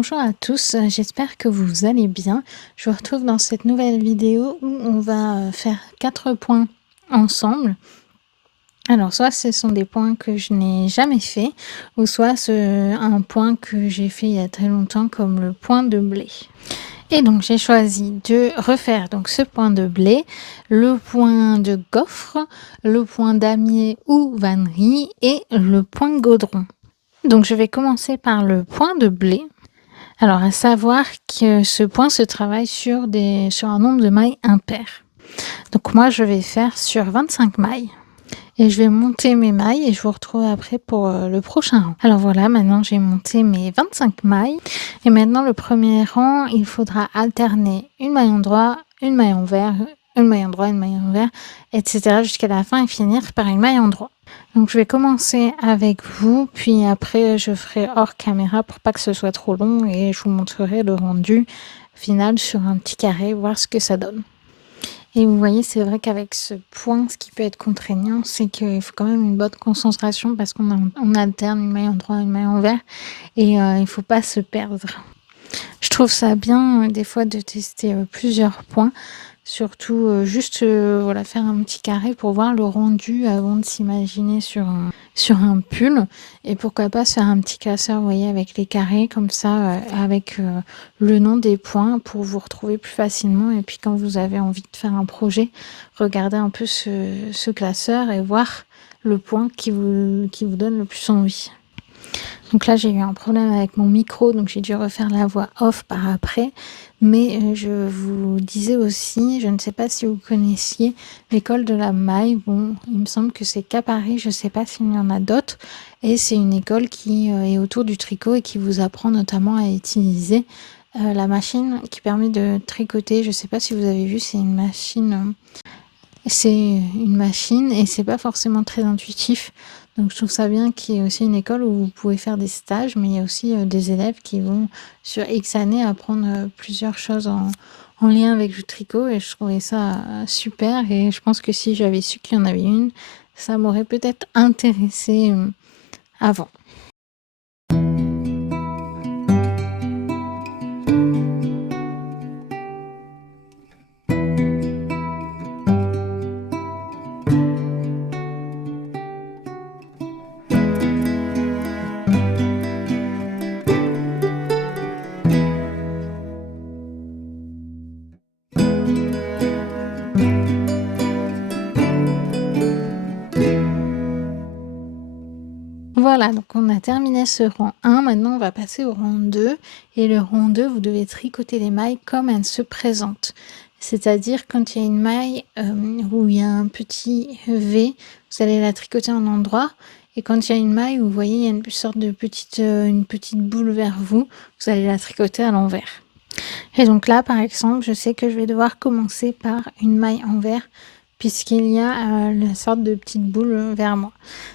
Bonjour à tous, j'espère que vous allez bien. Je vous retrouve dans cette nouvelle vidéo où on va faire 4 points ensemble. Alors soit ce sont des points que je n'ai jamais fait ou soit un point que j'ai fait il y a très longtemps comme le point de blé. Et donc j'ai choisi de refaire donc ce point de blé, le point de gaufre, le point damier ou vannerie et le point gaudron. Donc je vais commencer par le point de blé. Alors, à savoir que ce point se travaille sur un nombre de mailles impair. Donc moi, je vais faire sur 25 mailles et je vais monter mes mailles et je vous retrouve après pour le prochain rang. Alors voilà, maintenant j'ai monté mes 25 mailles et maintenant le premier rang, il faudra alterner une maille en droit, une maille en vert, une maille en droit, une maille en vert, etc. jusqu'à la fin et finir par une maille en droit. Donc je vais commencer avec vous, puis après je ferai hors caméra pour pas que ce soit trop long et je vous montrerai le rendu final sur un petit carré, voir ce que ça donne. Et vous voyez, c'est vrai qu'avec ce point, ce qui peut être contraignant, c'est qu'il faut quand même une bonne concentration parce qu'on alterne une maille en droit, une maille en vert et il faut pas se perdre. Je trouve ça bien des fois de tester plusieurs points. Surtout juste voilà, faire un petit carré pour voir le rendu avant de s'imaginer sur un pull. Et pourquoi pas se faire un petit classeur, vous voyez, avec les carrés, comme ça, avec le nom des points pour vous retrouver plus facilement. Et puis quand vous avez envie de faire un projet, regardez un peu ce classeur et voir le point qui vous donne le plus envie. Donc là, j'ai eu un problème avec mon micro, donc j'ai dû refaire la voix off par après. Mais je vous disais aussi, je ne sais pas si vous connaissiez l'école de la maille. Bon, il me semble que c'est qu'à Paris, je ne sais pas s'il y en a d'autres. Et c'est une école qui est autour du tricot et qui vous apprend notamment à utiliser la machine qui permet de tricoter. Je ne sais pas si vous avez vu, c'est une machine et c'est pas forcément très intuitif. Donc je trouve ça bien qu'il y ait aussi une école où vous pouvez faire des stages, mais il y a aussi des élèves qui vont sur X années apprendre plusieurs choses en lien avec le tricot et je trouvais ça super et je pense que si j'avais su qu'il y en avait une, ça m'aurait peut-être intéressé avant. Voilà, donc on a terminé ce rang 1, maintenant on va passer au rang 2 et le rang 2, vous devez tricoter les mailles comme elles se présentent. C'est-à-dire quand il y a une maille où il y a un petit V, vous allez la tricoter en endroit et quand il y a une maille où vous voyez il y a une sorte de une petite boule vers vous, vous allez la tricoter à l'envers. Et donc là par exemple, je sais que je vais devoir commencer par une maille envers puisqu'il y a la sorte de petite boule vers moi.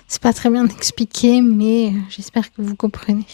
C'est pas très bien expliqué, mais j'espère que vous comprenez.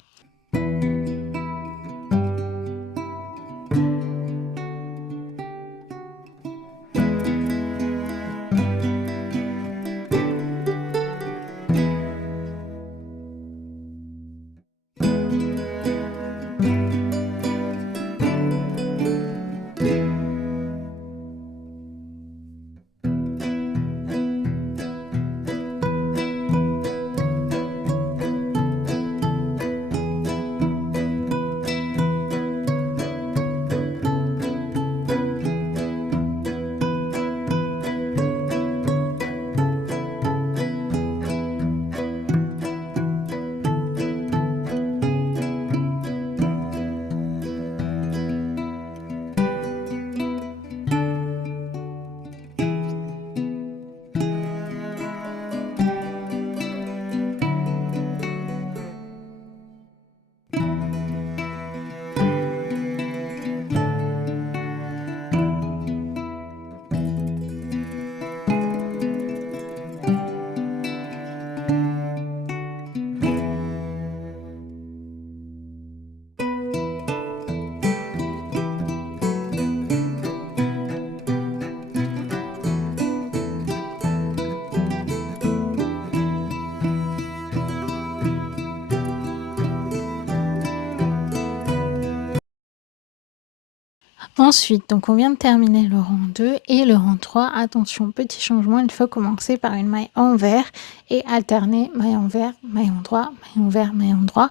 Ensuite, donc on vient de terminer le rang 2 et le rang 3. Attention, petit changement, il faut commencer par une maille envers et alterner maille envers, maille endroit, maille envers, maille endroit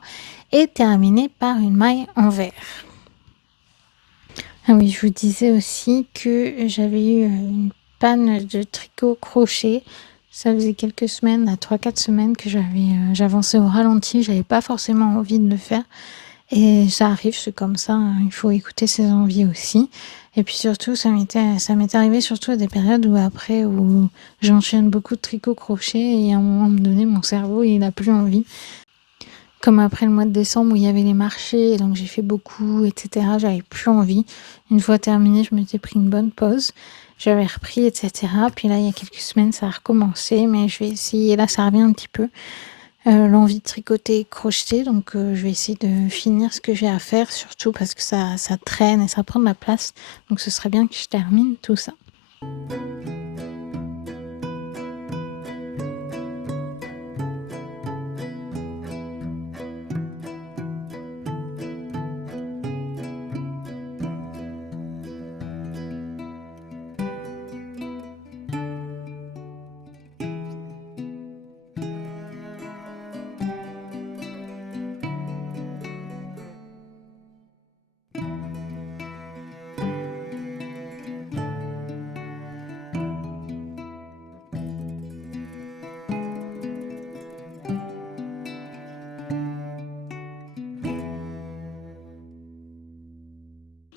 et terminer par une maille envers. Ah oui, je vous disais aussi que j'avais eu une panne de tricot crochet. Ça faisait quelques semaines, à 3-4 semaines que j'avançais au ralenti, j'avais pas forcément envie de le faire. Et ça arrive, c'est comme ça, hein, il faut écouter ses envies aussi. Et puis surtout, ça m'est arrivé surtout à des périodes où j'enchaîne beaucoup de tricot crochet et à un moment donné, mon cerveau, il n'a plus envie. Comme après le mois de décembre où il y avait les marchés, et donc j'ai fait beaucoup, etc. J'avais plus envie. Une fois terminé, je m'étais pris une bonne pause. J'avais repris, etc. Puis là, il y a quelques semaines, ça a recommencé, mais je vais essayer. Là, ça revient un petit peu. L'envie de tricoter et crocheter, donc je vais essayer de finir ce que j'ai à faire, surtout parce que ça traîne et ça prend de la place. Donc ce serait bien que je termine tout ça.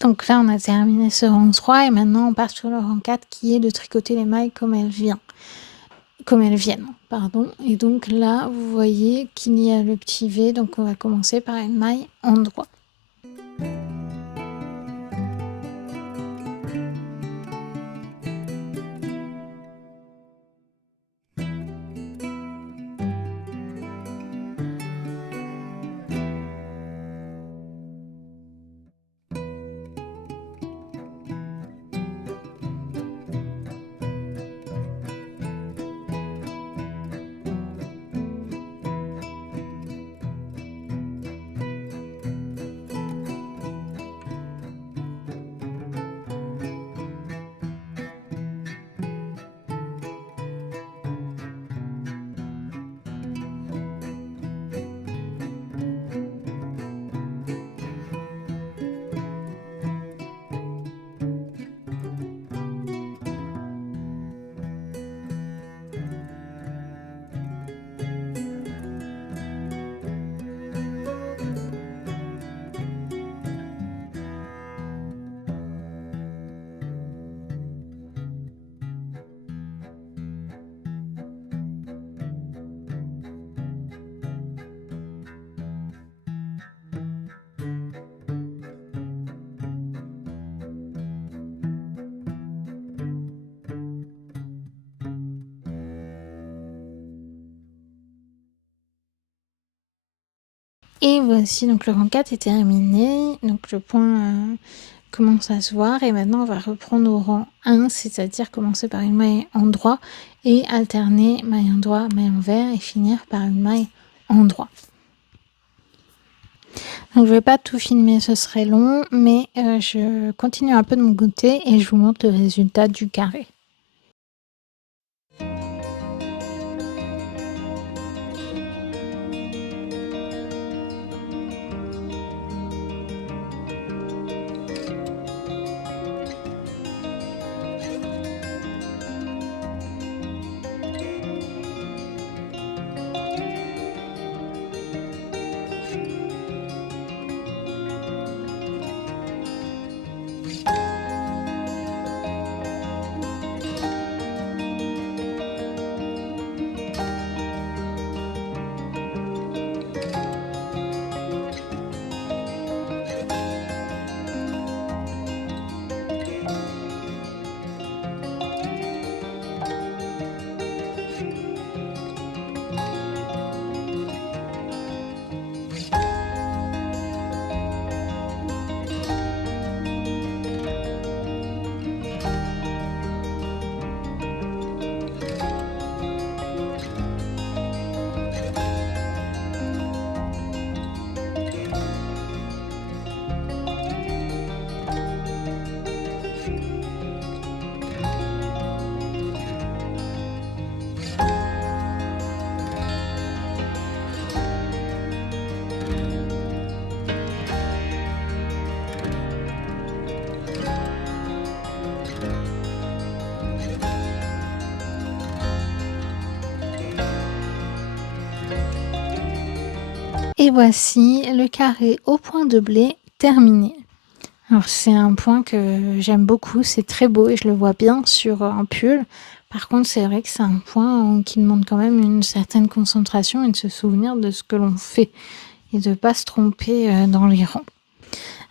Donc là, on a terminé ce rang 3 et maintenant on part sur le rang 4 qui est de tricoter les mailles comme elles viennent. Et donc là, vous voyez qu'il y a le petit V, donc on va commencer par une maille endroit. Et voici, donc le rang 4 est terminé, donc le point commence à se voir et maintenant on va reprendre au rang 1, c'est-à-dire commencer par une maille endroit et alterner maille endroit, maille envers et finir par une maille endroit. Donc je vais pas tout filmer, ce serait long, mais je continue un peu de mon côté et je vous montre le résultat du carré. Et voici le carré au point de blé terminé. Alors c'est un point que j'aime beaucoup, c'est très beau et je le vois bien sur un pull. Par contre, c'est vrai que c'est un point qui demande quand même une certaine concentration et de se souvenir de ce que l'on fait et de ne pas se tromper dans les rangs.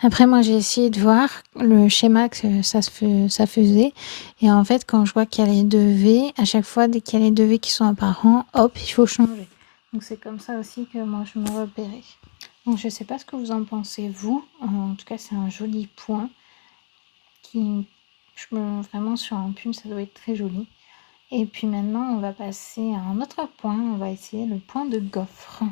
Après, moi, j'ai essayé de voir le schéma que ça faisait. Et en fait, quand je vois qu'il y a les deux V, à chaque fois, dès qu'il y a les deux V qui sont apparents, hop, il faut changer. Donc, c'est comme ça aussi que moi, je me repérais. Donc, je ne sais pas ce que vous en pensez, vous. En tout cas, c'est un joli point vraiment, sur un pull, ça doit être très joli. Et puis maintenant, on va passer à un autre point. On va essayer le point de gaufre.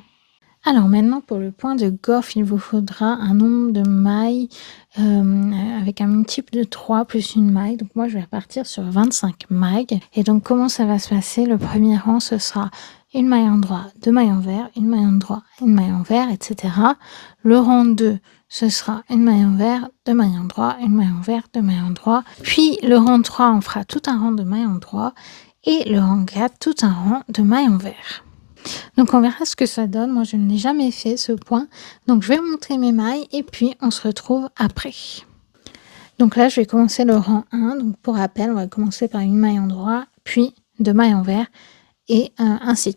Alors maintenant, pour le point de gaufre, il vous faudra un nombre de mailles avec un multiple de 3 plus une maille. Donc moi, je vais repartir sur 25 mailles. Et donc, comment ça va se passer? Le premier rang, ce sera une maille en droit, deux mailles en vert, une maille en droit, une maille en vert, etc. Le rang 2, ce sera une maille en vert, deux mailles en droit, une maille en vert, deux mailles en droit. Puis le rang 3, on fera tout un rang de mailles en droit. Et le rang 4, tout un rang de mailles en vert. Donc on verra ce que ça donne. Moi, je ne l'ai jamais fait ce point. Donc je vais montrer mes mailles et puis on se retrouve après. Donc là, je vais commencer le rang 1. Donc pour rappel, on va commencer par une maille en droit, puis deux mailles en vert et ainsi.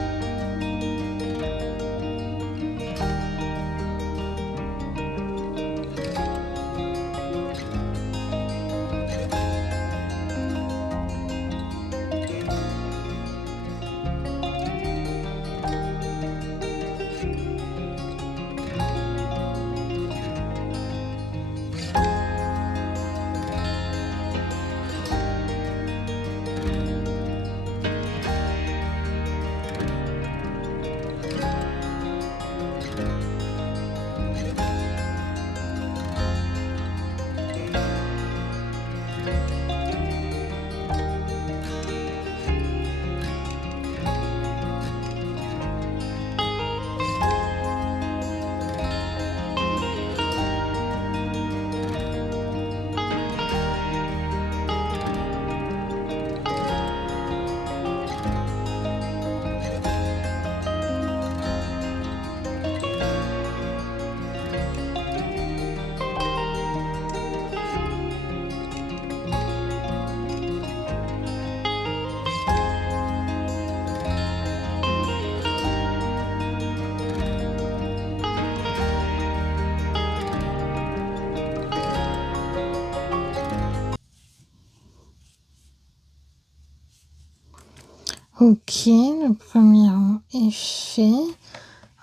Ok, le premier rang est fait.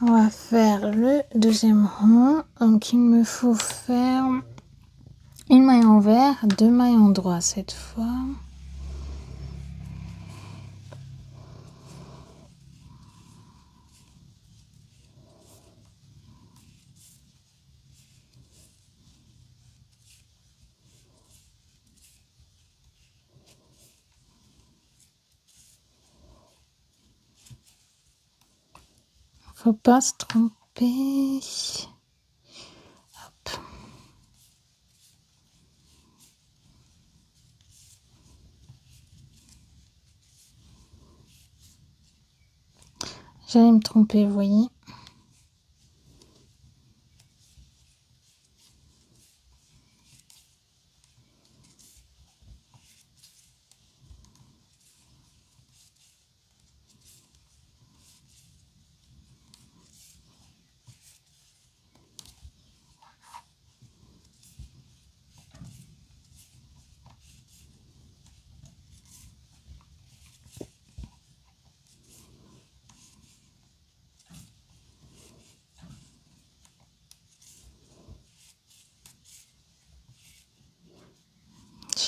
On va faire le deuxième rang. Donc il me faut faire une maille en vert, deux mailles en droit cette fois. Faut pas se tromper. Hop. J'allais me tromper, vous voyez.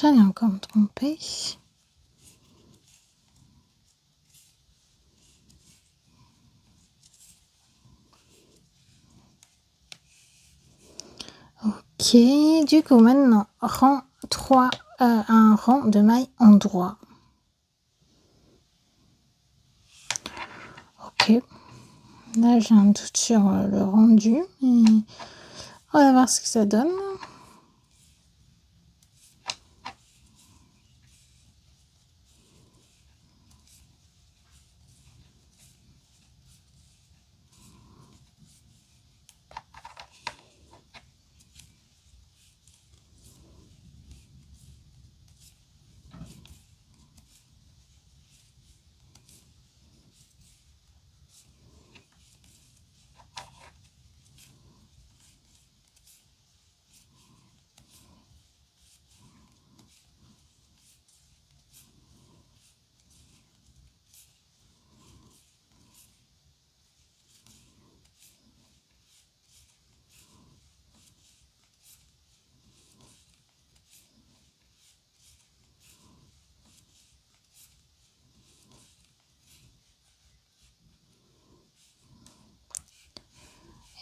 J'allais encore me tromper. Ok, du coup maintenant, rang 3, un rang de mailles en droit. Ok, là j'ai un doute sur le rendu, mais on va voir ce que ça donne.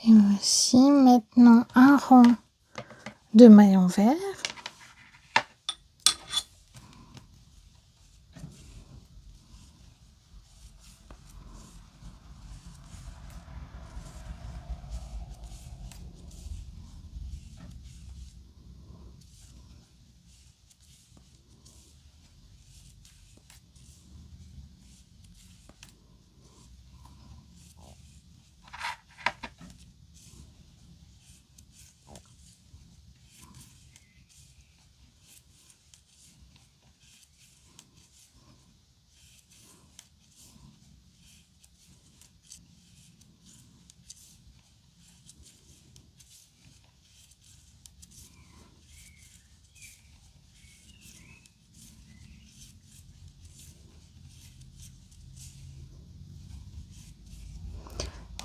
Et voici maintenant un rang de mailles en vert.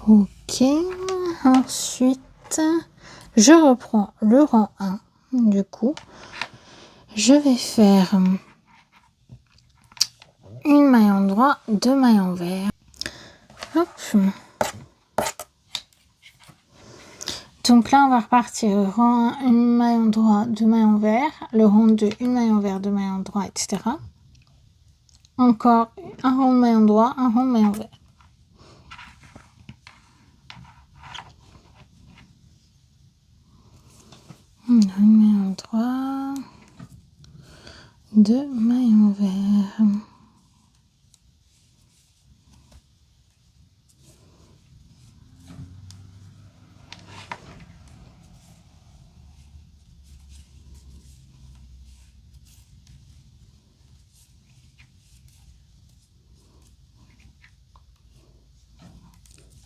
Ok, ensuite je reprends le rang 1. Du coup, je vais faire une maille en droit, 2 mailles en vert. Hop. Donc là, on va repartir rang 1, une maille en droit, 2 mailles en vert, le rang 2, une maille en vert, 2 mailles en droit, etc. Encore un rang de maille en droit, un rang de maille en vert. Une maille en droit, 2 mailles en vert.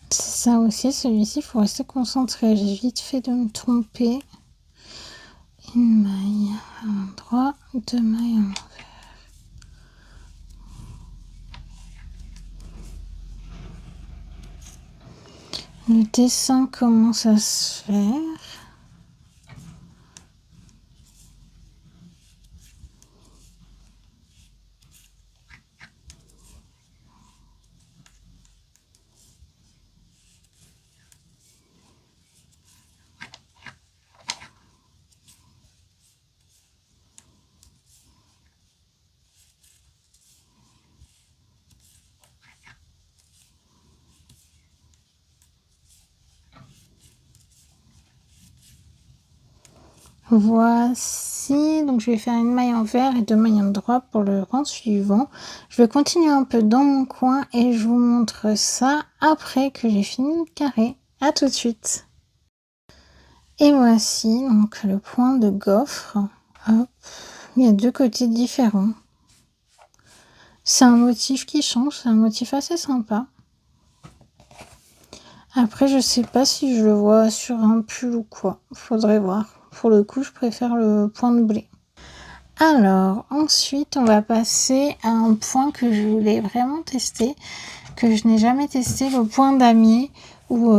C'est ça aussi, celui-ci, il faut rester concentré. J'ai vite fait de me tromper. Une maille en droit, 2 mailles en vert. Le dessin commence à se faire. Voici, donc je vais faire une maille en vert et 2 mailles en droit pour le rang suivant. Je vais continuer un peu dans mon coin et je vous montre ça après que j'ai fini le carré. À tout de suite. Et voici donc le point de gaufre. Hop. Il y a 2 côtés différents. C'est un motif qui change, c'est un motif assez sympa. Après, je sais pas si je le vois sur un pull ou quoi. Faudrait voir. Pour le coup, je préfère le point de blé. Alors, ensuite, on va passer à un point que je voulais vraiment tester, que je n'ai jamais testé, le point damier ou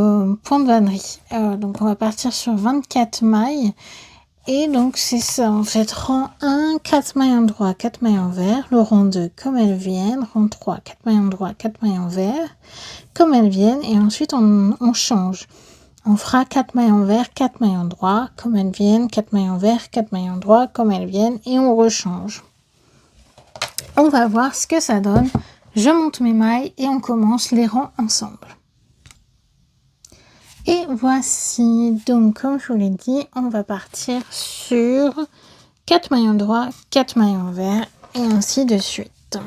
point de vannerie. Donc, on va partir sur 24 mailles. Et donc, c'est ça, en fait, rang 1, 4 mailles en droit, 4 mailles en vert. Le rang 2, comme elles viennent. Rang 3, 4 mailles en droit, 4 mailles en vert, comme elles viennent. Et ensuite, on change. On fera 4 mailles en vert, 4 mailles en droit, comme elles viennent, 4 mailles en vert, 4 mailles en droit, comme elles viennent, et on rechange. On va voir ce que ça donne. Je monte mes mailles et on commence les rangs ensemble. Et voici, donc comme je vous l'ai dit, on va partir sur 4 mailles en droit, 4 mailles en vert, et ainsi de suite.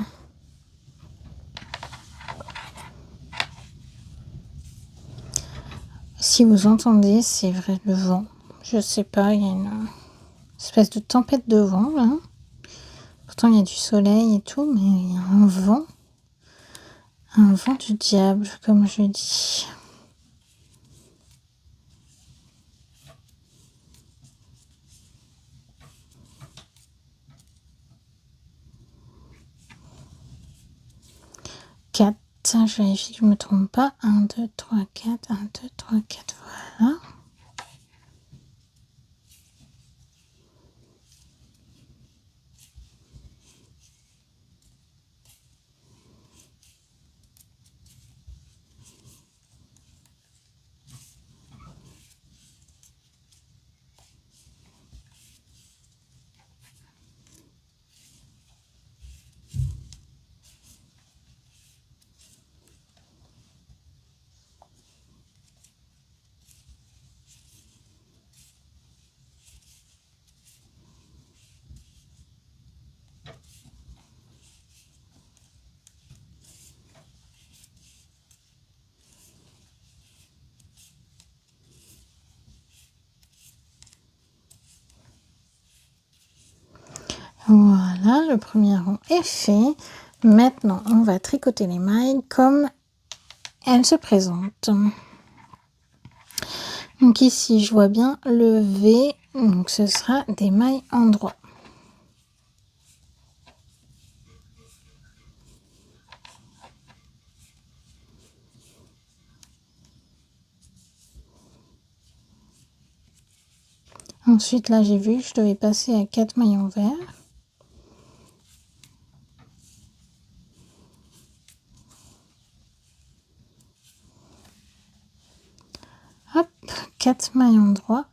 Si vous entendez, c'est vrai le vent. Je sais pas, il y a une espèce de tempête de vent là. Pourtant il y a du soleil et tout, mais il y a un vent du diable, comme je dis. Quatre, je vérifie que je ne me trompe pas. 1, 2, 3, 4, 1, 2, 3, 4, voilà. Voilà, le premier rond est fait. Maintenant, on va tricoter les mailles comme elles se présentent. Donc ici, je vois bien le V, donc ce sera des mailles en droit. Ensuite, là, j'ai vu que je devais passer à 4 mailles envers. Hop, 4 mailles en droit.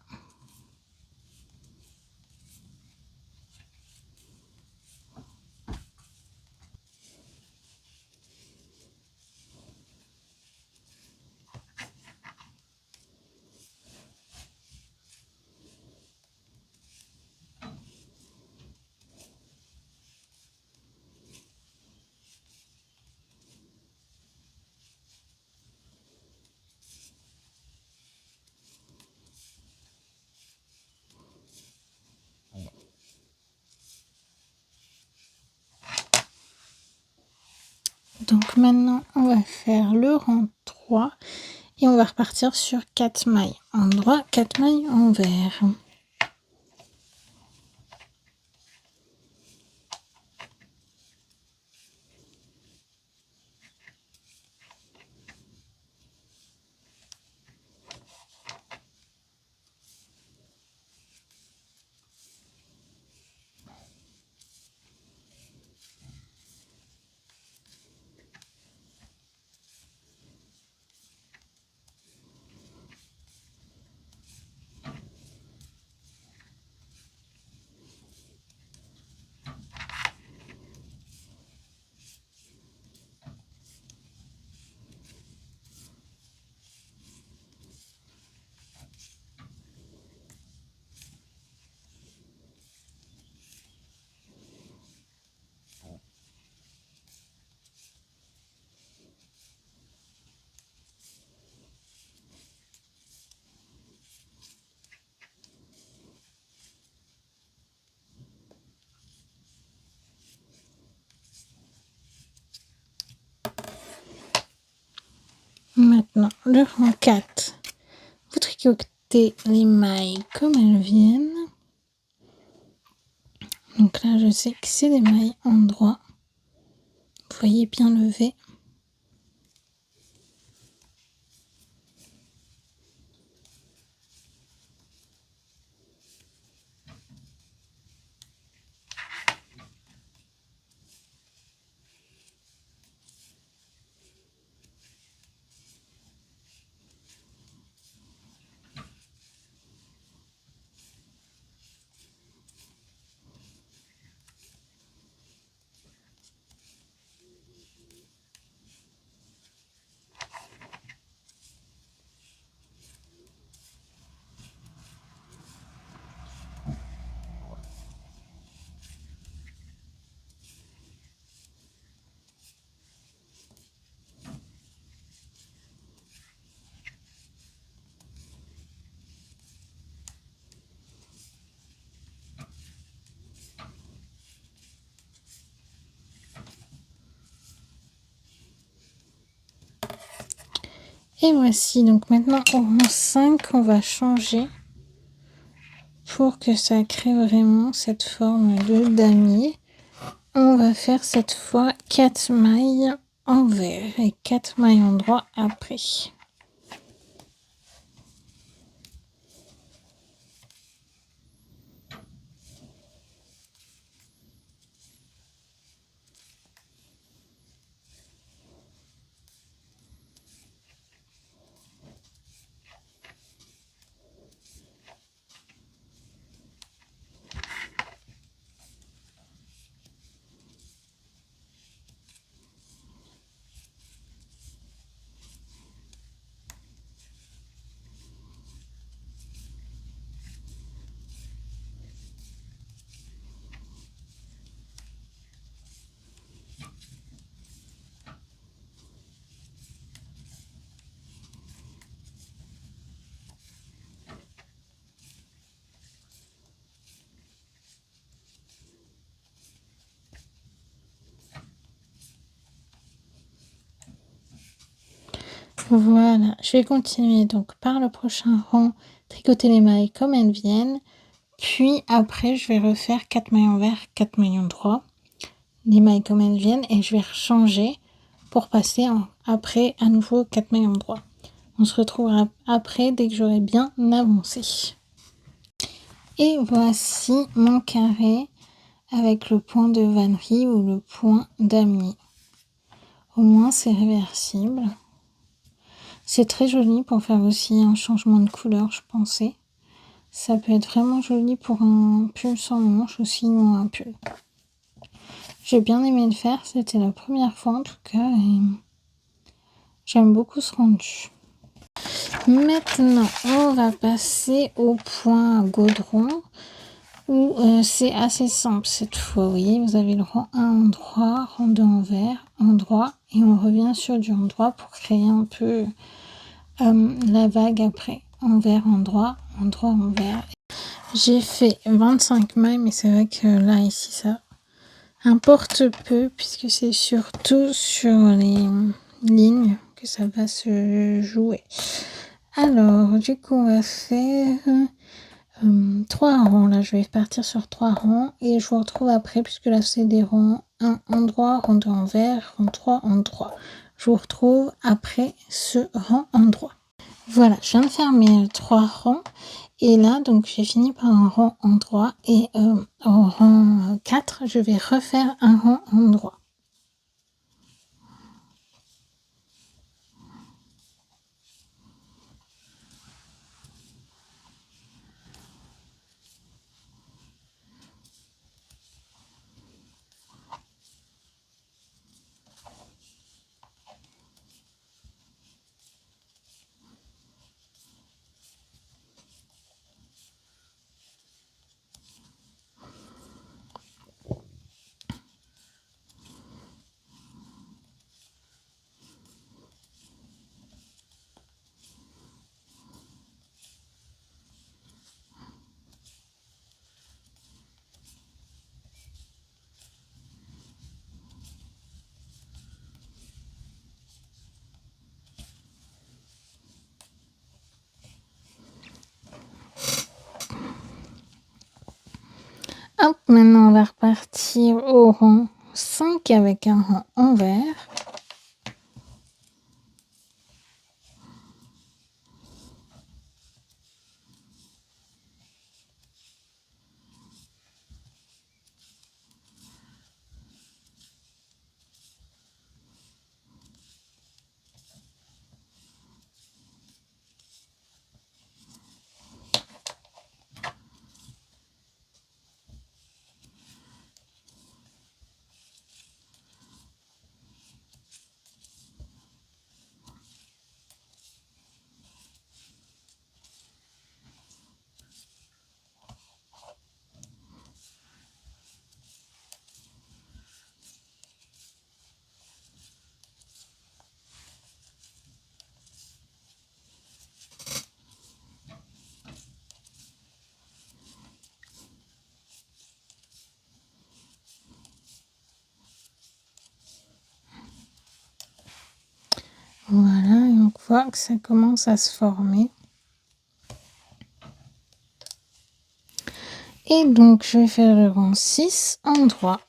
Donc maintenant, on va faire le rang 3 et on va repartir sur 4 mailles en droit, 4 mailles envers. Maintenant, le rang 4. Vous tricotez les mailles comme elles viennent. Donc là, je sais que c'est des mailles en droit. Vous voyez bien le V. Et voici, donc maintenant au rang 5, on va changer pour que ça crée vraiment cette forme de damier. On va faire cette fois 4 mailles envers et 4 mailles en droit après. Voilà, je vais continuer donc par le prochain rang, tricoter les mailles comme elles viennent. Puis après, je vais refaire 4 mailles envers, 4 mailles droits, les mailles comme elles viennent, et je vais changer pour passer après à nouveau 4 mailles droits. On se retrouvera après dès que j'aurai bien avancé. Et voici mon carré avec le point de vannerie ou le point damier. Au moins c'est réversible. C'est très joli pour faire aussi un changement de couleur, je pensais. Ça peut être vraiment joli pour un pull sans manches aussi ou un pull. J'ai bien aimé le faire, c'était la première fois en tout cas et j'aime beaucoup ce rendu. Maintenant, on va passer au point goudron où c'est assez simple cette fois. Vous voyez, vous avez le rang 1 en droit, rang 2 en vert, en droit et on revient sur du en droit pour créer un peu la vague après. En vert, en droit, en vert. J'ai fait 25 mailles, mais c'est vrai que là, ici, ça importe peu puisque c'est surtout sur les lignes que ça va se jouer. Alors, du coup, on va faire 3 rangs. Là, je vais partir sur 3 rangs et je vous retrouve après puisque là, c'est des rangs 1 en droit, rang 2 en vert, rang 3 en droit. Je vous retrouve après ce rang en droit. Voilà, je viens de faire mes 3 rangs. Et là, donc, j'ai fini par un rang en droit et au rang 4, je vais refaire un rang en droit. Hop, maintenant on va repartir au rang 5 avec un rang en vert. Voilà, et on voit que ça commence à se former. Et donc, je vais faire le rang 6 en droit.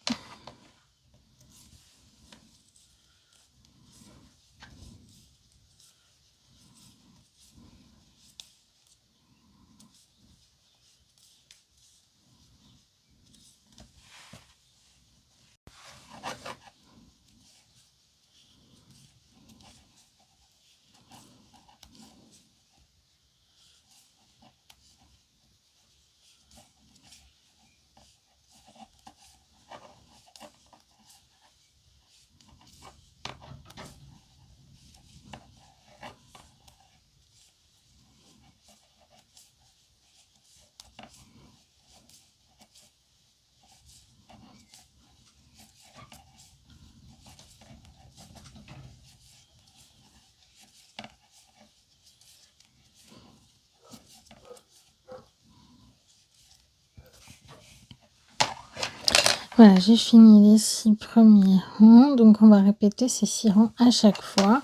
Voilà, j'ai fini les 6 premiers rangs, donc on va répéter ces 6 rangs à chaque fois.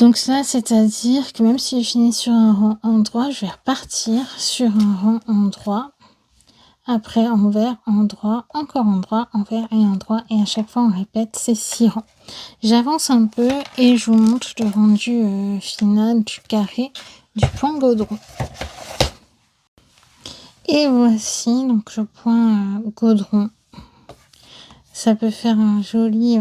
Donc ça, c'est-à-dire que même si je finis sur un rang endroit, je vais repartir sur un rang endroit. Après envers, endroit, encore endroit, envers et endroit. Et à chaque fois, on répète ces 6 rangs. J'avance un peu et je vous montre le rendu final du carré du point gaudron. Et voici donc le point gaudron. Ça peut faire un joli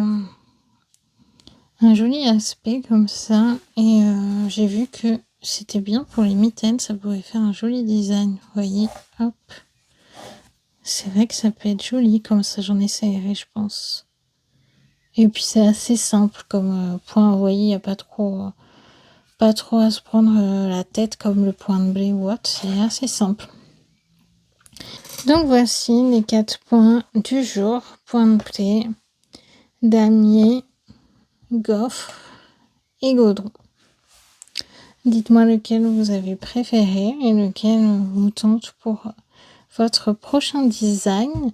aspect comme ça. Et j'ai vu que c'était bien pour les mitaines. Ça pourrait faire un joli design. Vous voyez, hop. C'est vrai que ça peut être joli comme ça. J'en essaierai, je pense. Et puis c'est assez simple comme point. Vous voyez, il n'y a pas trop à se prendre la tête comme le point de blé ou autre. C'est assez simple. Donc voici les 4 points du jour. Point de blé, damier, gaufre et gaudron. Dites-moi lequel vous avez préféré et lequel vous tente pour votre prochain design.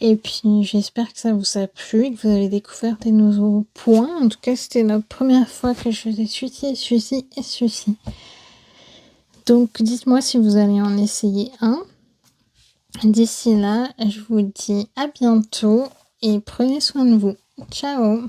Et puis j'espère que ça vous a plu et que vous avez découvert des nouveaux points. En tout cas, c'était la première fois que je faisais celui-ci et celui-ci. Donc dites-moi si vous allez en essayer un. D'ici là, je vous dis à bientôt et prenez soin de vous. Ciao!